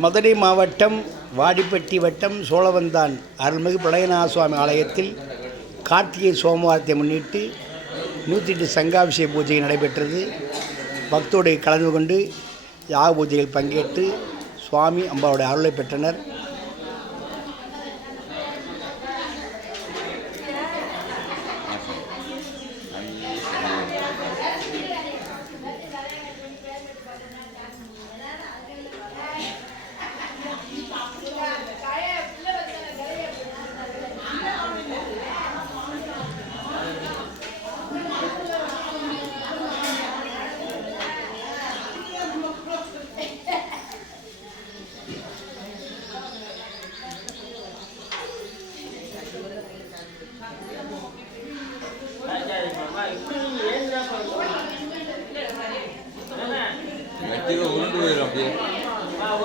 மதுரை மாவட்டம் வாடிப்பட்டி வட்டம் சோழவந்தான் அருள்மிகு பிரளயநாத சுவாமி ஆலயத்தில் கார்த்திகை சோமவாரத்தை முன்னிட்டு 108 சங்காபிஷேக பூஜை நடைபெற்றது. பக்தோடு கலந்து கொண்டு யாக பூஜையில் பங்கேற்று சுவாமி அம்பாவுடைய அருளை பெற்றனர். உருண்டு போயிடும் அப்படியே.